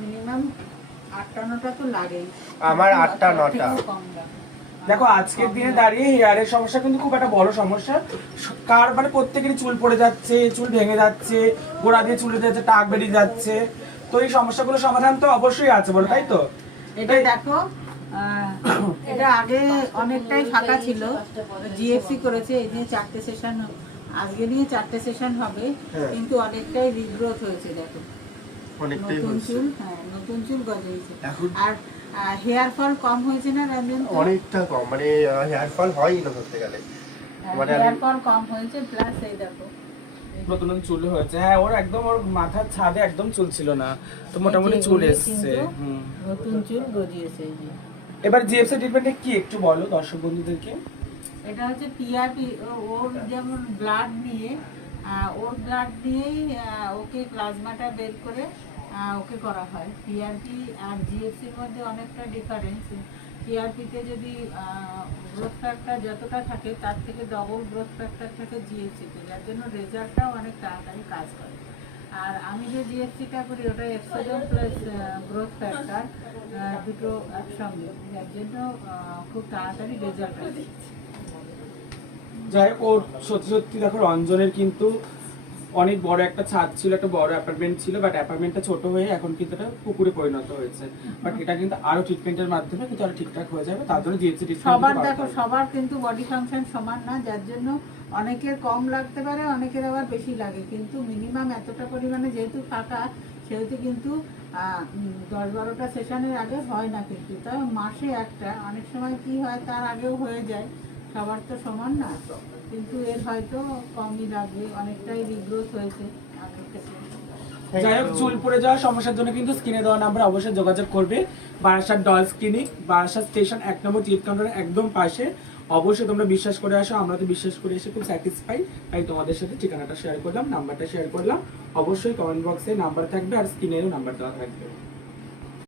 Minimum 8-9টা তো লাগেই। আমার 8-9টা। দেখো আজকের দিনে দাঁড়িয়ে হেয়ারের সমস্যা কিন্তু খুব একটা বড় সমস্যা। কার মানে প্রত্যেকেরই চুল পড়ে যাচ্ছে, চুল ভেঙে যাচ্ছে, গোড়া দিয়ে চুলে যাচ্ছে, টাক বেরিয়ে যাচ্ছে। তো এই সমস্যাগুলো সমাধান তো অবশ্যই আছে বলো, তাই তো? এটা দেখো এটা আগে অনেকটাই ফাঁকা ছিল, জিএফসি করেছে, এই নিয়ে 4টে সেশন, আজকে নিয়ে 4টে সেশন হবে, কিন্তু অনেকটাই রিগ্রোথ হয়েছে। দেখো নতুন চুল, হ্যাঁ নতুন চুল গজিয়েছে। আর হেয়ার ফল কম হয়েছে না রঞ্জন? অনেকটা কম, মানে হেয়ার ফল হয়ই না ধরতে গেলে, মানে হেয়ার ফল কম হয়েছে, প্লাস এই দেখো নতুন নতুন চুল হয়েছে। হ্যাঁ ওর একদম, ওর মাথার ছাদে একদম চুল ছিল না, তো মোটামুটি চুল এসছে। নতুন চুল গজিয়েছে। এই যে এবার জিএফসি ট্রিটমেন্টে কি একটু বলো দর্শক বন্ধুদেরকে। এটা হচ্ছে পিআরপি, ওর যেমন ব্লাড নিয়ে, ওর ব্লাড দিয়েই ওকে প্লাজমাটা বের করে ওকে করা হয়। পিআরপি আর জিএফসির মধ্যে অনেকটা ডিফারেন্স। পিআরপিতে যদি গ্রোথ ফ্যাক্টর যতটা থাকে তার থেকে ডবল গ্রোথ ফ্যাক্টর থাকে জিএফসিতে, যার জন্য রেজাল্টটাও অনেক তাড়াতাড়ি কাজ করে। আর আমি যে জিএফসিটা করি ওটা এক্সোজোন প্লাস গ্রোথ ফ্যাক্টর দুটো একসঙ্গে, যার জন্য খুব তাড়াতাড়ি রেজাল্ট আসে। যাই হোক, ওর সত্যি সত্যি দেখো রঞ্জনের কিন্তু অনেক বড় একটা ছাদ ছিল, একটা বড় অ্যাপার্টমেন্ট ছিল, বাট অ্যাপার্টমেন্টটা ছোট হয়ে এখন কিন্তু এটা পুকুরে পরিণত হয়েছে। বাট এটা কিন্তু আরো ট্রিটমেন্টের মাধ্যমে কিন্তু আরো ঠিকঠাক হয়ে যাবে, তার জন্য জিএফসি ট্রিটমেন্ট। সবার দেখো, সবার কিন্তু বডি ফাংশন সমান না, যার জন্য অনেকের কম লাগতে পারে, অনেকের আবার বেশি লাগে, কিন্তু মিনিমাম এতটা পরিমাণে যেহেতু ফাঁকা, সেহেতু কিন্তু 10-12টা সেশনের আগে হয় না, কিন্তু তাই মাসে একটা, অনেক সময় কি হয় তার আগেও হয়ে যায়। সবার তো সমান না, কিন্তু এর হয়তো কমই লাগবে, অনেকটাই রিগ্রোথ হয়েছে আগের থেকে। যাই হোক, চুল পড়ে যাওয়ার সমস্যার জন্য কিন্তু স্ক্রিনে দেওয়া নাম্বার অবশ্যই যোগাযোগ করবে। Barasat dolls clinic, Barasat station 1 নম্বর টিকিট কাউন্টারের একদম পাশে। অবশ্যই তোমরা বিশ্বাস করে আসো, আমরা তো বিশ্বাস করে এসে খুব স্যাটিসফাই, তাই তোমাদের সাথে ঠিকানাটা শেয়ার করলাম, নাম্বারটা শেয়ার করলাম। অবশ্যই কমেন্ট বক্সে নাম্বার থাকবে আর স্ক্রিনেরও নাম্বার দেওয়া থাকবে।